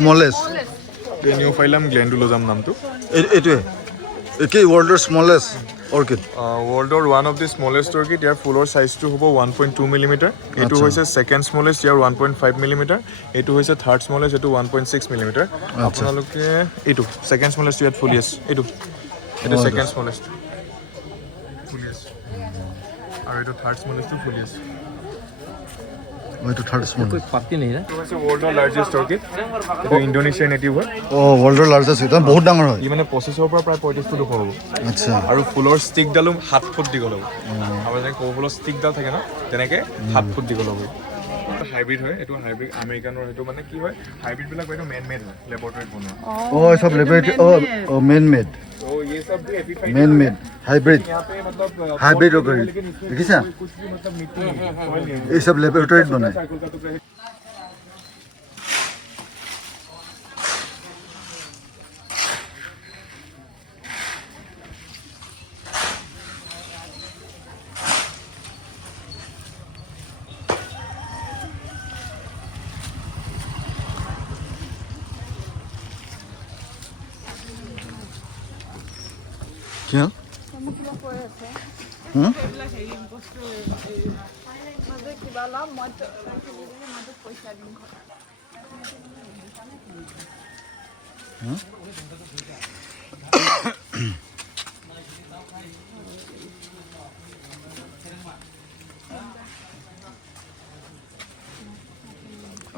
smallest. Geniophyllum glandulosum namtu. Okay, world's smallest orchid. World one of the smallest orchid. Their fuller size to hobo 1.2 millimeter. It was a second smallest. Here 1.5 millimeter. It was a third smallest. It 1.6 millimeter. Apna look it second smallest. You had foliage. It is second smallest. Foliage. Or it third smallest to foliage. To third smallest. It was a world largest orchid. It is Indonesian native. Oh, world largest. It's very big. Even a processor for price 35 to go. Acha. Aru fuller stick dalum 7 foot digolo. Abar jane ko fuller stick dal thake na teneke 7 foot digolo. Hybrid hoy etu hybrid American or etu mane ki hoy hybrid bilak etu man made hoy laboratory bonoa. Oh, sab laboratory man made. So ye sab bhi epiphyte Man made hybrid. yahan pe matlab Hybrid ho gayi. देखिसा kuch bhi matlab mitti nahi hai soil nahi ये सब laboratory बना है. क्या? हाँ?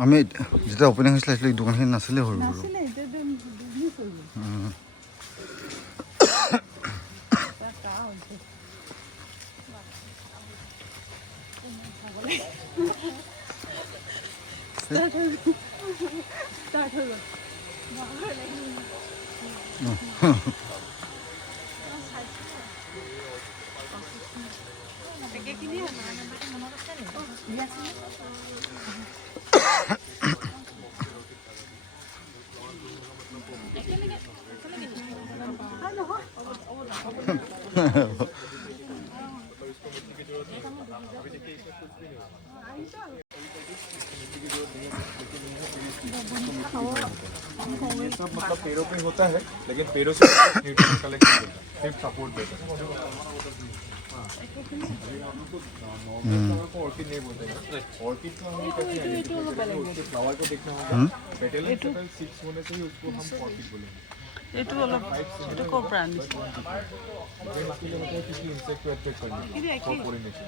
আমি যেতিয়া opening হৈছিল এই দোকানখিনি নাছিলে সৰু সৰু ये सब मतलब पेड़ों पे होता है लेकिन पेड़ों से न्यूट्रिएंट कलेक्ट करता है फिर सपोर्ट देता है ऑर्किड नहीं बोलते हैं ऑर्किड को हम कैसे उसके फ्लावर को देखना होगा पेटल पेटल 6 होने से ही उसको हम ऑर्किड बोलेंगे ये तो वाला ये को ब्रांड इसके लिए होता है किसी इंसेक्ट को अट्रैक्ट करने फॉर पॉलिनेशन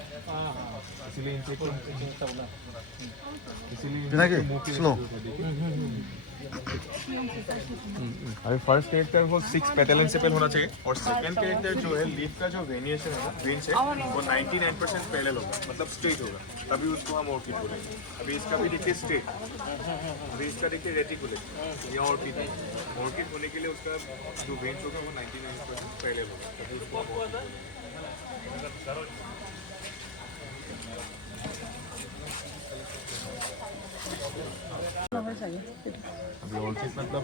इसलिए इंसेक्ट को इसलिए स्लो अभी फर्स्ट कैरेक्टर वो 6 पेटल एंड सेपल होना चाहिए और सेकंड कैरेक्टर जो है लीफ का जो वेरिएशन है ना वेन से वो 99% पैरेलल होगा मतलब स्ट्रेट होगा तभी उसको हम ऑर्किड बोलेंगे अभी इसका भी देखिए स्ट्रेट अभी इसका देखिए रेटिकुलेट ये ऑर्किड है ऑर्किड होने के लिए उसका जो वेन होगा वो 99% पैरेलल होगा तभी उसको अभी ऑर्किड मतलब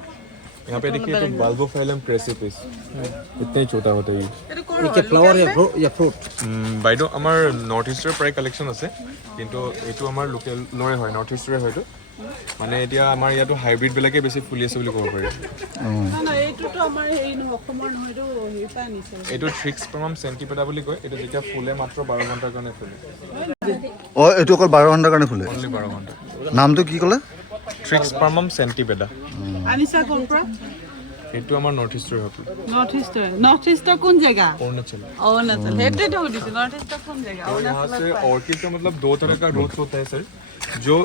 यहाँ पे देखिए तो बाल्बोफाइलम क्रेसिपिस इतना ही छोटा होता है ये ये फ्लावर या फ्रूट বাইদেউ আমাৰ নৰ্থ ইষ্টৰ প্ৰায় কালেকশ্যন আছে কিন্তু এইটো আমাৰ লোকেল লৰে হয় নৰ্থ ইষ্টৰে হয়তো মানে এতিয়া আমাৰ ইয়াতো হাইব্ৰিডবিলাকে বেছি ফুলি আছে বুলি ক'ব পাৰি এইটো থ্ৰিক্সপাৰ্মাম চেণ্টিপেটা বুলি কয় এইটো যেতিয়া ফুলে মাত্ৰ 12 ঘণ্টাৰ কাৰণে ফুলে এইটো অকল 12 ঘণ্টাৰ কাৰণে ফুলে অনলি 12 ঘণ্টা নামটো কি ক'লে থ্ৰিক্সপাৰ্মাম চেণ্টিপেটা আনিছা কোন পৰা এইটো আমাৰ নৰ্থ ইষ্টৰ হয় নৰ্থ ইষ্টৰ কোন জেগা अरुणाचल अरुणाचल हेटे तो होती है नॉर्थ ईस्ट कौन जगह तो यहाँ से ऑर्किड का मतलब 2 तरह का रूट्स होता है सर जो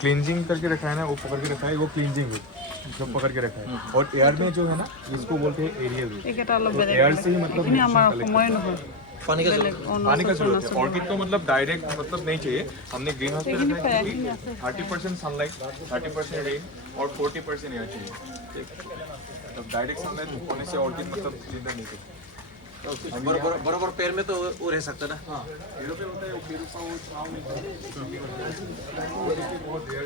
क्लींजिंग करके रखा है ना वो पकड़ के रखा है वो क्लींजिंग रूट जो पकड़ के रखा है और एयर में जो है ना इसको बोलते हैं एरियल रूट एयर से ही मतलब पानी का जरूरत है ऑर्किड को मतलब डायरेक्ट मतलब नहीं चाहिए हमने ग्रीन हाउस में रखा है 30% सनलाइट 30% रेन और 40% एयर चाहिए तो डायरेक्ट सनलाइट होने से ऑर्किड मतलब जिंदा नहीं सकता बराबर पैर में तो वो रह सकता ना हाँ पेड़ों पे होता है वो पेड़ों का वो छांव मिलता है बहुत देर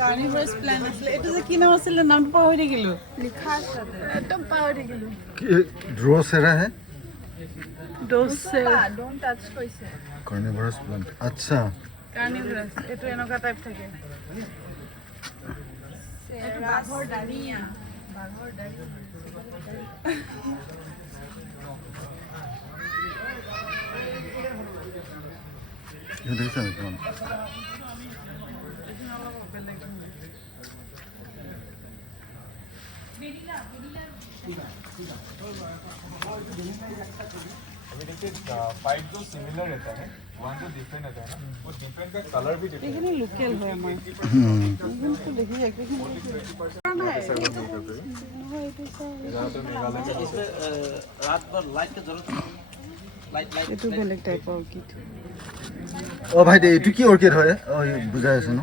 কাৰ্নিভাৰাছ প্লেন আছিলে এইটো যে কি নাম আছিলে নামটো পাহৰি থাকিলো লিখা আছে একদম পাহৰি থাকিলো ड्रोसेरा है ড'ছে ডোন্ট টাচ কৈছে कार्निवरस प्लांट अच्छा কাৰ্নিভাৰাছ এইটো এনেকুৱা টাইপ থাকে বাঘৰ দাঁড়িয়া ये देखिए ना प्लांट अभी देखिए पाइप जो सिमिलर रहता है वन जो डिफरेंट रहता है ना वो डिफरेंट का कलर भी डिफरेंट এইখিনি লোকেল হয় আমাৰ এইখিনিতো দেখি रात भर लाइट का जरूरत এইটো বেলেগ টাইপৰ অৰ্কিড ओ भाई दे एटू की ऑर्किड है ओ ये बुझा है सुनो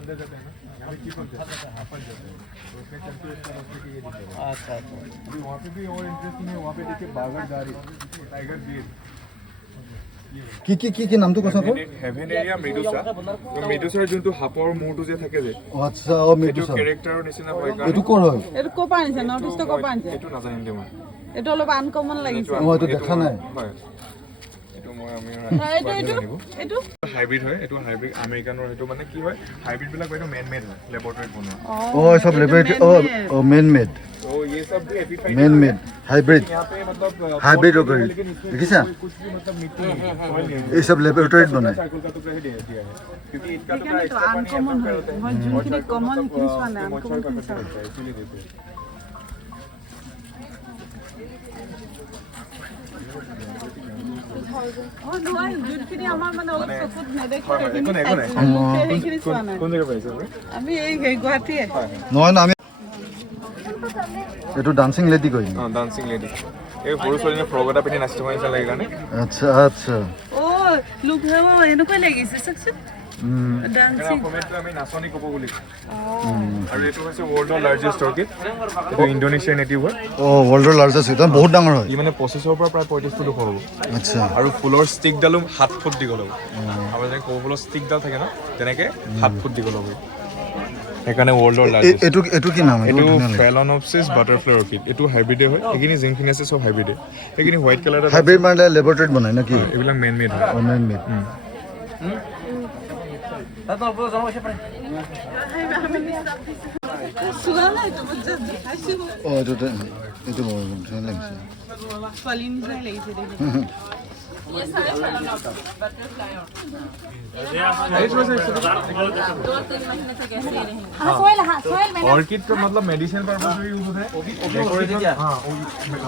अंदर जाते हैं ना यहाँ पे की बनता है अपन जाते हैं तो उसमें चलते उसका रोशनी की ये दिखता है अच्छा अच्छा अभी वहाँ पे भी और इंटरेस्टिंग है वहाँ पे देखिए बागर दारी टाइगर बीर की नाम तो कसम को হেভেন এৰিয়া মেডুসা মেডুসাৰ যোনটো হাপৰ মূৰটো যে থাকে যে ओ अच्छा ओ এইটো मेडुसा কেৰেক্টাৰৰ নিচিনা হয় एटू কাৰণে कोन है এইটো ক'ৰ পৰা আনিছে নৰ্থ ইষ্টৰ ক'ৰ পৰা আনিছে এইটো নাজানিম দে মই এইটো অলপ আনকমন লাগিছে ओ तो देखा নাই হয় এইটো মই আমি এইটো এইটো এইটো হাইব্ৰিড হয় এইটো হাইব্ৰিড আমেৰিকানৰ সেইটো মানে কি হয় হাইব্ৰিড বিলাক এইটো মেন মেড হয় লেবৰেটৰীত বনোৱা ओ सब लेबोरेटरी ओ मेन मेड तो ये सब भी एपिफाइट मेन मेड हाइब्रिड यहाँ पे मतलब हाइब्रिड ऑर्किड लेकिन इसमें देखिसा कुछ भी मतलब मिट्टी नहीं है soil नहीं है ये सब लेबोरेटरी बनाए चारकोल का टुकड़ा ही दिया है क्योंकि इसका टुकड़ा সেইকাৰণেতো एक्स्ट्रा पानी আনকমন হয় মই যোনখিনি কমন সেইখিনি চোৱা নাই मच्छर আনকমন का খিনি करता চাওঁ है इसीलिए देते हैं নোৱাৰি যোনখিনি আমাৰ মানে অলপ চকুত নেদেখে একো সেইখিনি নাই, একো নাই। চাইছোঁ। সেইখিনি চোৱা নাই কোন জায়গা পাইছে আপুনি আমি এই গুৱাহাটীয়ে নহয় না আমি এটু ডান্সিং লেডি কই অঁ ডান্সিং লেডি এই সৰু ছোৱালীজনী ফ্ৰক এটা পিন্ধি নাচিব নিচিনা লাগে কাৰণে আচ্ছা আচ্ছা অ' লোক এনেকুৱাই লাগিছে চাওকচোন ডান্সিং অসমীয়াটো আমি নাচনি ক'ব বুলি কওঁ আৰু এইটো হৈছে ৱৰ্ল্ডৰ লাৰ্জেষ্ট অৰ্কিড এইটো ইণ্ডোনেছিয়াৰ নেটিভ হয় ओ वर्ल्डৰ লাৰ্জেষ্ট এটা বহুত ডাঙৰ হয় ই মানে 25ৰ পৰা প্ৰায় 35 ফুট ওখ হ'ব আচ্ছা আৰু ফুলৰ ষ্টিকডালো 7 ফুট দীঘল হ'ব আমাৰ যেনেকৈ কপৌ ফুলৰ ষ্টিকডাল থাকে ন তেনেকৈ 7 ফুট দীঘল হ'ব সেইকাৰণে ৱৰ্ল্ডৰ লাৰ্জেষ্ট এটু কি নাম এইটো ফেলনপচিছ বাটাৰফ্লাই অৰ্কিড এইটো হাইব্ৰিডে হয় এইখিনি যোনখিনি আছে চব হাইব্ৰিডে সেইখিনি হোৱাইট কালাৰ হাইব্ৰিড মানে লেবৰেটৰীত বনায় নেকি এইবিলাক মেন মেড হয় অনলাইন মেড চোৱা নাই তো দেখাইছোঁ অ এইটো ধুনীয়া লাগিছে ছোৱালী নিচিনাই লাগিছে দেখি ऑर्किड का मतलब मेडिसिन पर्पस में यूज होता है हाँ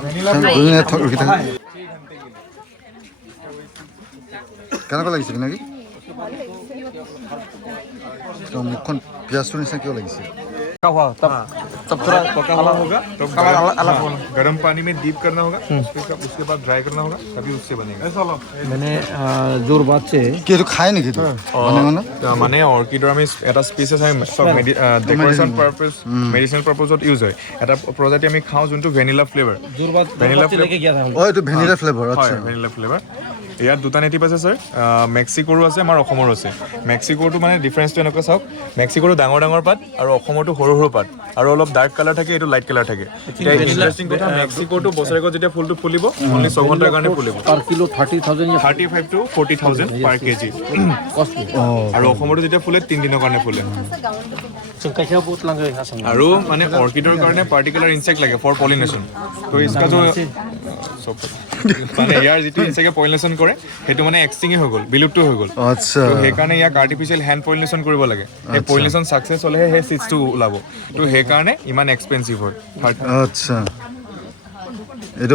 वेनिला কেনেকুৱা লাগিছে নাকি তো মুখখন পিয়াজটোৰ নিচিনা কিয় লাগিছে तब थोड़ा पका हुआ होगा तो अलग गर्म पानी में डीप करना होगा उसके बाद ड्राई करना होगा तभी उससे बनेगा मैंने जोर बात से কি এইটো খায় নেকি এইটো মানে মানে মানে অৰ্কিডৰ আমি এটা স্পিচেছ আমি সব ডেকৰেশ্যন পাৰপাছ মেডিচিনেল পাৰপাছত ইউজ হয় এটা প্ৰজাতি আমি খাওঁ যোনটো ভেনিলা ফ্লেভাৰ जोर बात ভেনিলা लेके गया था অ এইটো ভেনিলা ফ্লেভাৰ হয় আচ্ছা ভেনিলা ফ্লেভাৰ ইয়াত দুটা নেটিভ আছে ছাৰ মেক্সিকোৰো আছে আমাৰ অসমৰো আছে মেক্সিকোৰটো মানে ডিফাৰেঞ্চটো এনেকুৱা চাওক মেক্সিকোৰটো ডাঙৰ ডাঙৰ পাত আৰু অসমৰটো সৰু সৰু পাত আৰু অলপ ডাৰ্ক কালাৰ থাকে এইটো লাইট কালাৰ থাকে এতিয়া ইণ্টাৰেষ্টিং কথা মেক্সিকোৰটো বছৰেকত যেতিয়া ফুলটো ফুলিব অনলি 6 ঘণ্টাৰ কাৰণে ফুলিব पर किलो 30,000 या 35 to 40,000 পাৰ কেজি कॉस्टली আৰু অসমৰটো যেতিয়া ফুলে 3 দিনৰ কাৰণে ফুলে कैसे बहुत लंगे यहाँ संग আৰু মানে অৰ্কিডৰ কাৰণে পাৰ্টিকুলাৰ ইনসেক্ট লাগে ফৰ পলিনেশ্যন তো ইসকা जो মানে ইয়াৰ যিটো ইনসেক্টে পলিনেশ্যন কৰে সেইটো মানে এক্সটিংয়ে হৈ গ'ল বিলুপ্ত হৈ গ'ল আচ্ছা তো সেইকাৰণে ইয়াক আৰ্টিফিচিয়েল হেণ্ড পলিনেশ্যন কৰিব লাগে সেই পলিনেশ্যন ছাকচেছ হ'লেহে সেই চিডছটো ওলাব তো সেইকাৰণে ইমান এক্সপেঞ্চিভ হয় আচ্ছা এইটো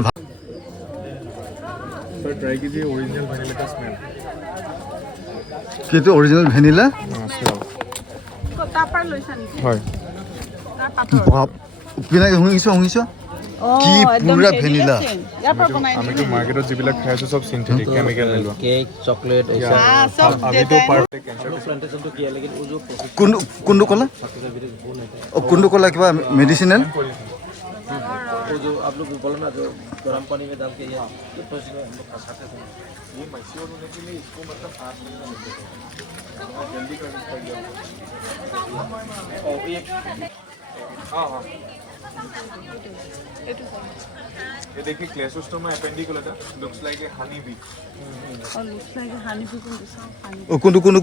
सर ट्राई कीजिए ओरिजिनल वैनिला का स्मेल কি এইটো অৰিজিনেল ভেনিলা তাৰ পৰা লৈছা নেকি হয় তাৰ পাথৰ বাপ পিনাকে শুনিছ কি পুৰা ভেনিলা ইয়াৰ পৰা বনাই আমিতো মাৰ্কেটত যিবিলাক খাই আছো চব সিনথেটিক কেমিকেল মিলোৱা केक चॉकलेट ऐसा চব আমিতো পাৰফেক্ট কেঞ্চাৰ प्लांटेशन तो किया लेकिन वो जो কোনটো ক'লা কোনটো ক'লা কিবা মেডিচিনেল वो जो आप लोग बोला ना जो गर्म पानी में डाल के ये प्रोसेस में हम लोग फंसाते थे ये मैच्योर होने के लिए इसको मतलब 8 महीना लगता है जल्दी कर गया और ये हाँ हाँ ये देखिए Cleisostoma appendiculata looks like a honey bee और लुक्स लाइक हानि बी কোনটো চাও হানি অ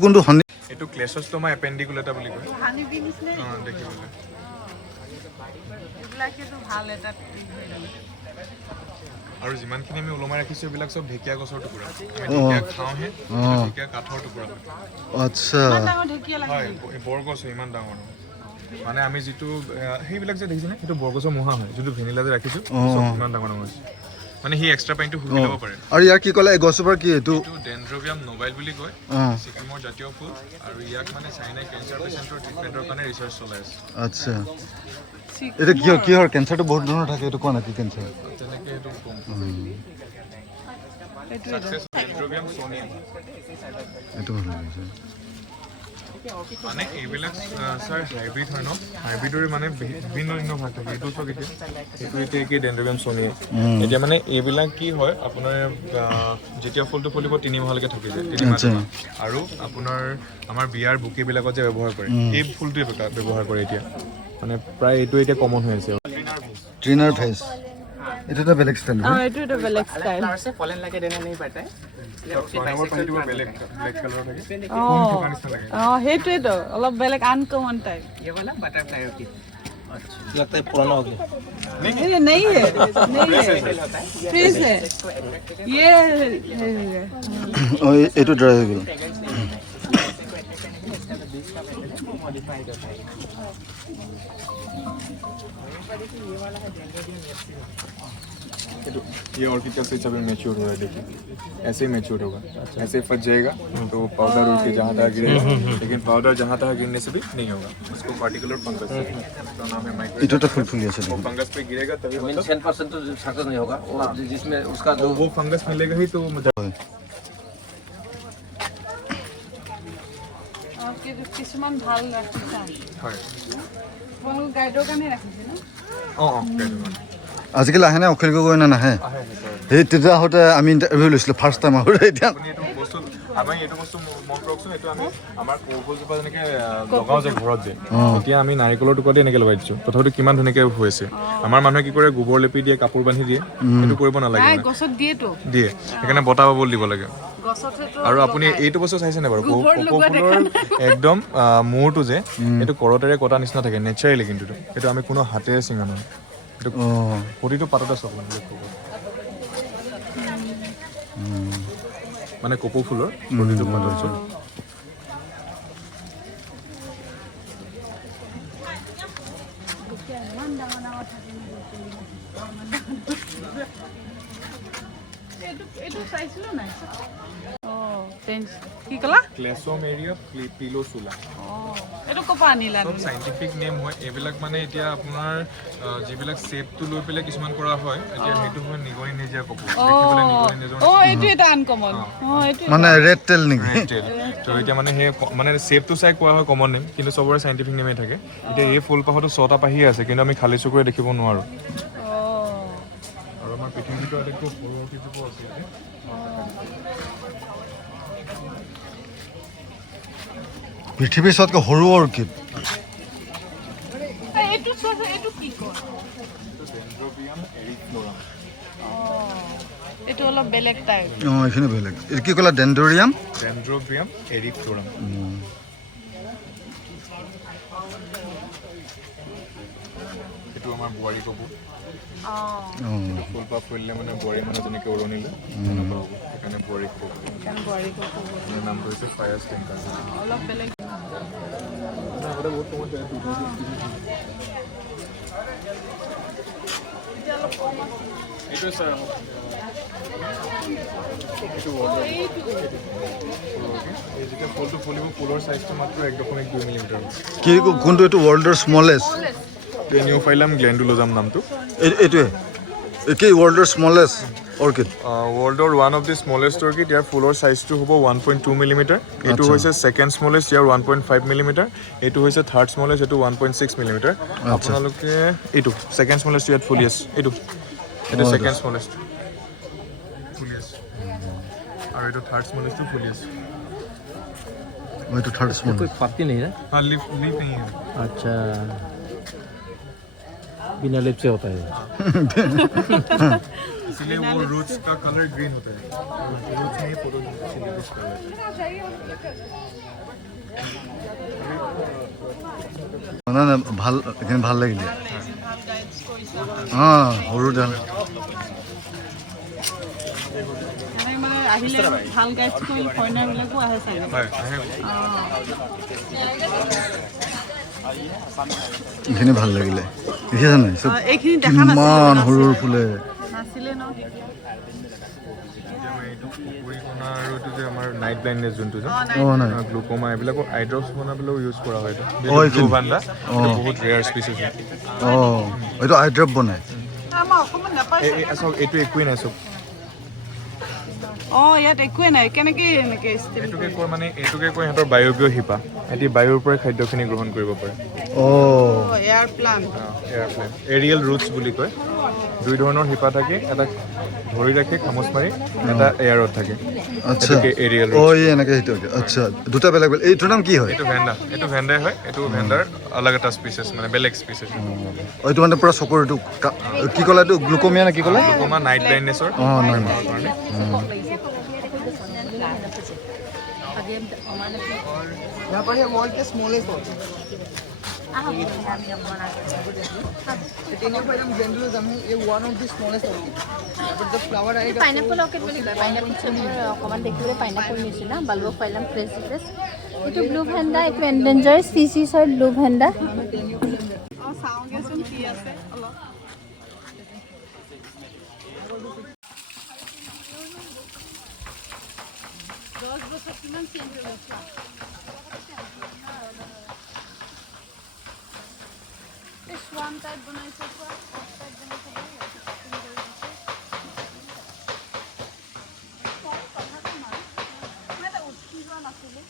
কোনটো হানি এইটো ক্লেছ'ষ্টমা এপেণ্ডিকুলেটা বুলি কয় হানি বি নিছিলে দেখিবলৈ এইবিলাকেতো ভাল এটা ট্ৰিক হৈ গ'ল আৰু যিমানখিনি আমি ওলমাই ৰাখিছোঁ এইবিলাক চব ঢেকীয়া গছৰ টুকুৰা আমি ঢেকীয়া খাওঁহে ঢেকীয়া কাঠৰ টুকুৰা হয় আচ্ছা ডাঙৰ ঢেকীয়া লাগে হয় এই বৰগছ হয় ইমান ডাঙৰ মানে আমি যিটো সেইবিলাক যে দেখিছেনে সেইটো বৰগছৰ মুহা হয় যিটো ভেনিলা যে ৰাখিছোঁ চব ইমান ডাঙৰ ডাঙৰ হৈছে মানে সি এক্সট্ৰা পাইনটো শুকি ল'ব পাৰে আৰু ইয়াৰ কি ক'লে এই গছজোপাৰ কি এইটো এইটো ডেনড্ৰবিয়াম নোবাইল বুলি কয় ছিকিমৰ জাতীয় ফুল আৰু ইয়াক মানে চাইনাই কেঞ্চাৰ পেচেণ্টৰ ট্ৰিটমেণ্টৰ কাৰণে ৰিচাৰ্চ চলাই আছে আচ্ছা এটা কিহৰ কেঞ্চাৰটো বহুত ধৰণৰ থাকে এইটো কোৱা নাই কি কেঞ্চাৰ তেনেকৈ এইটো কম ছাকচেছ ডেনড্ৰবিয়াম সোনিয়া এইটো ভাল লাগিছে মানে এইবিলাক ছাৰ হাইব্ৰিড হয় ন হাইব্ৰিডৰে মানে বিভিন্ন ভাগ থাকে এইটো চব এতিয়া এইটো এতিয়া কি ডেনড্ৰবিয়াম সোনিয়া এতিয়া মানে এইবিলাক কি হয় আপোনাৰ যেতিয়া ফুলটো ফুলিব 3 মাহলৈকে থাকি যায় 3 মাহ আৰু আপোনাৰ আমাৰ বিয়াৰ বুকেবিলাকত যে ব্যৱহাৰ কৰে এই ফুলটোৱে ব্যৱহাৰ কৰে এতিয়া মানে প্ৰায় এইটো এতিয়া কমন হৈ আছে ট্ৰেইনাৰ ফেচ এইটো এটা বেলেগ ষ্টাইল এইটো এটা বেলেগ ষ্টাইল से फॉलन लगे देना नहीं पड़ता है সোণামৰ পানীটো বেলেগ ব্লেক কালাৰ থাকে সেইটোৱেতো অলপ বেলেগ আনকমন টাইপ ये वाला बटरफ्लाई होती है लगता है पुराना हो गया नहीं है फ्रेश है ये এইটো ড্ৰাই হৈ গ'ল ये ऑर्किड का स्विच अभी मैच्योर हो रहा है देखिए ऐसे ही मैच्योर होगा ऐसे फंस जाएगा तो पाउडर उड़ के जहाँ तक गिरेगा लेकिन पाउडर जहाँ तक गिरने से भी नहीं होगा उसको पार्टिकुलर फंगस है तो नाम है माइक्रो এইটো এটা ফুল আছে वो फंगस पे गिरेगा तभी मतलब 10% तो सक्सेस नहीं होगा वो जिसमें उसका जो वो फंगस मिलेगा ही तो কিছুমান ভাল ৰাখিছা হয় তোমালোকৰ গাইডৰ কাৰণে ৰাখিছে ন অঁ অঁ আজিকালি আহে নে অখিল গগৈ নে নাহে সেই তেতিয়া আহোঁতে আমি ইণ্টাৰভিউ লৈছিলোঁ ফাৰ্ষ্ট টাইম আহোঁতে এতিয়া আপুনি এইটো বস্তু আমি এইটো বস্তু মনত ৰাখছোঁ এইটো আমি আমাৰ কৌশলজোপা যেনেকৈ লগাওঁ যে ঘৰত যে এতিয়া আমি নাৰিকলৰ টুকুৰাতে এনেকৈ লগাই দিছোঁ তথাপিতো কিমান ধুনীয়াকৈ হৈছে আমাৰ মানুহে কি কৰে গোবৰ লেপি দিয়ে কাপোৰ বান্ধি দিয়ে সেইটো কৰিব নালাগে মানে। গছত দিয়েতো দিয়ে সেইকাৰণে বতাহ পাবলৈ দিব লাগে গছতেতো আৰু আপুনি এইটো বস্তু চাইছেনে বাৰু কপৌ ফুলৰ একদম মূৰটো যে এইটো কৰতেৰে কটা নিচিনা থাকে নেচাৰেলি কিন্তু সেইটো আমি কোনো হাতেৰে ছিঙা নহয় এইটো প্ৰতিটো পাততে চাব মানে কপৌ ফুলৰ প্ৰতিটো পাতত চাব এইটো চাইছিলো নাই কি ক'লা ক্লেছ'মেৰিয়া পিলোচুলা এইটো ক'ৰ পৰা আনিলা চব চাইণ্টিফিক নেম হয় এইবিলাক মানে এতিয়া আপোনাৰ যিবিলাক শ্বেপটো লৈ পেলাই কিছুমান কৰা হয় এতিয়া সেইটো হয় নিগনি নিজে কপৌ দেখিবলৈ নিগনি নিজৰ এইটো এটা আনকমন এইটো মানে ৰেড টেল নেকি তো এতিয়া মানে সেই মানে শ্বেপটো চাই কোৱা হয় কমন নেম কিন্তু চবৰে চাইণ্টিফিক নেমেই থাকে এতিয়া এই ফুলপাহতো 6টা পাহি আছে কিন্তু আমি খালী চকুৰে দেখিব নোৱাৰোঁ আৰু আমাৰ পৃথিৱীৰ ভিতৰত আটাইতকৈ সৰু অৰ্কিডজোপা আছে ইয়াতে পৃথিৱীৰ চবতকৈ সৰু অৰ্কিড এইটো চোৱা এইটো কি কয় ডেনড্ৰবিয়াম এৰিফ্লোৰাম এইটো অলপ বেলেগ টাইপ অঁ এইখিনি বেলেগ এইটো কি ক'লা ডেনড্ৰবিয়াম এৰিফ্লোৰাম এইটো আমাৰ বোৱাৰী কপৌ ফুলপাহ ফুলিলে মানে বোৱাৰী মানুহ যেনেকৈ উৰণিলে তেনেকুৱা হ'ব সেইকাৰণে বোৱাৰী কপৌ নামটো হৈছে ফায়াৰ ষ্টেংকাৰ অলপ বেলেগ এইটো ছাৰ এই যেতিয়া ফুলটো ফুলিব ফুলৰ চাইজটো মাত্ৰ 1.2 মিলিমিটাৰ কি কোনটো এইটো ৱৰ্ল্ডৰ স্মলেষ্ট নিউফাইলাম গ্লেণ্ডুলোজাম নামটো এইটোৱে কি ৱৰ্ল্ডৰ স্মলেষ্ট অৰ্কিড ৱৰ্ল্ডৰ one of the smallest orchid ইয়াৰ ফুলৰ চাইজটো হ'ব 1.2 মিলিমিটাৰ এইটো আচ্ছা। হৈছে ছেকেণ্ড স্মলেষ্ট ইয়াৰ 1.5 মিলিমিটাৰ এইটো হৈছে থাৰ্ড স্মলেষ্ট এইটো 1.6 মিলিমিটাৰ আপোনালোকে এইটো ছেকেণ্ড স্মলেষ্ট ইয়াত ফুলি আছে এইটো ছেকেণ্ড স্মলেষ্ট ফুলি আছে আৰু এইটো থাৰ্ড স্মলেষ্টটো ফুলি আছে এইটো থাৰ্ড স্মল कोई पत्ती नहीं है हाँ लिफ नहीं है अच्छा बिना लिप से होता है इसलिए वो रूट्स का कलर ग्रीन होता है रूट्स नहीं फोटोसिंथेसिस कर रहे নাই নাই ভাল এইখিনি ভাল লাগিলে অঁ সৰু ধান মানে আহিলে ভাল গাইড কৰি ফৰেনাৰবিলাকো আহে চাগে এইখিনি ভাল লাগিলে দেখিছা নাই চব এইখিনি দেখা কিমান নাছিলোঁ সৰু সৰু ফুলে নাছিলে ন কণা আৰু এইটো যে আমাৰ নাইট ব্লাইণ্ডনেছ যোনটো যে অঁ নাই গ্লুক'মা এইবিলাকো আই ড্ৰপছ বনাবলৈও ইউজ কৰা হয় অঁ, এইখিনি। ভাণ্ডা বহুত ৰেয়াৰ স্পেচিছ হয় অঁ এইটো আইড্ৰপ বনাই আমাৰ অসমত নাপায় চাওক এইটো একোৱেই নাই চব অঁ ইয়াত একোৱে নাই কেনেকৈ এনেকৈ ষ্টেপ এইটোকে কয় মানে এইটোকে কয় সিহঁতৰ বায়বীয় শিপা সিহঁতি বায়ুৰ পৰাই খাদ্যখিনি গ্ৰহণ কৰিব পাৰে অঁ air plane airplane aerial routes বুলি কয় দুই ধৰণৰ শিপা থাকে এটা ধৰি ৰাখে খামোচ মাৰি এটা এয়াৰত থাকে আচ্ছা এইটোকে এৰিয়েল অঁ এই এনেকৈ সেইটো আচ্ছা দুটা বেলেগ বেলেগ এইটোৰ নাম কি হয় এইটো ভেণ্ডাই হয় এইটো ভেণ্ডাৰ অলগ এটা স্পিচেছ মানে বেলেগ স্পিচেছ অঁ এইটো মানে পূৰা চকুৰ এইটো কি ক'লা এইটো গ্লুক'মিয়া নে কি ক'লা গ্লুক'মা নাইট ব্লাইণ্ডনেছৰ অঁ নাই কাৰণে यहाँ पर है वर्ल्ड के स्मॉलेस्ट ऑर्किड टेनियोफाइलम जेंडुलम है ये one of the smallest orchid but the flower आएगा পাইনাপল অৰ্কিড বুলি কয় পাইনাপল অকণমান দেখিবলৈ পাইনাপল নিচিনা বাল্বফাইলাম ফ্ৰেঞ্চিপাছ এইটো ব্লু ভেণ্ডা এইটো এনডেঞ্জাৰ স্পিচিছ হয় ব্লু ভেণ্ডা অঁ চাওঁগৈচোন কি আছে অলপ স্ৱান টাইপ বনাইছে উঠি যোৱা নাছিলোঁ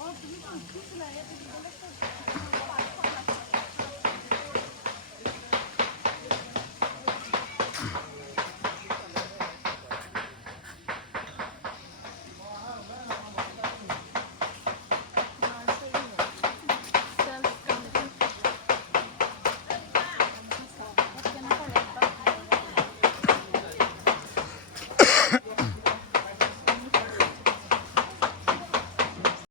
অঁ তুমিতো উঠিছিলা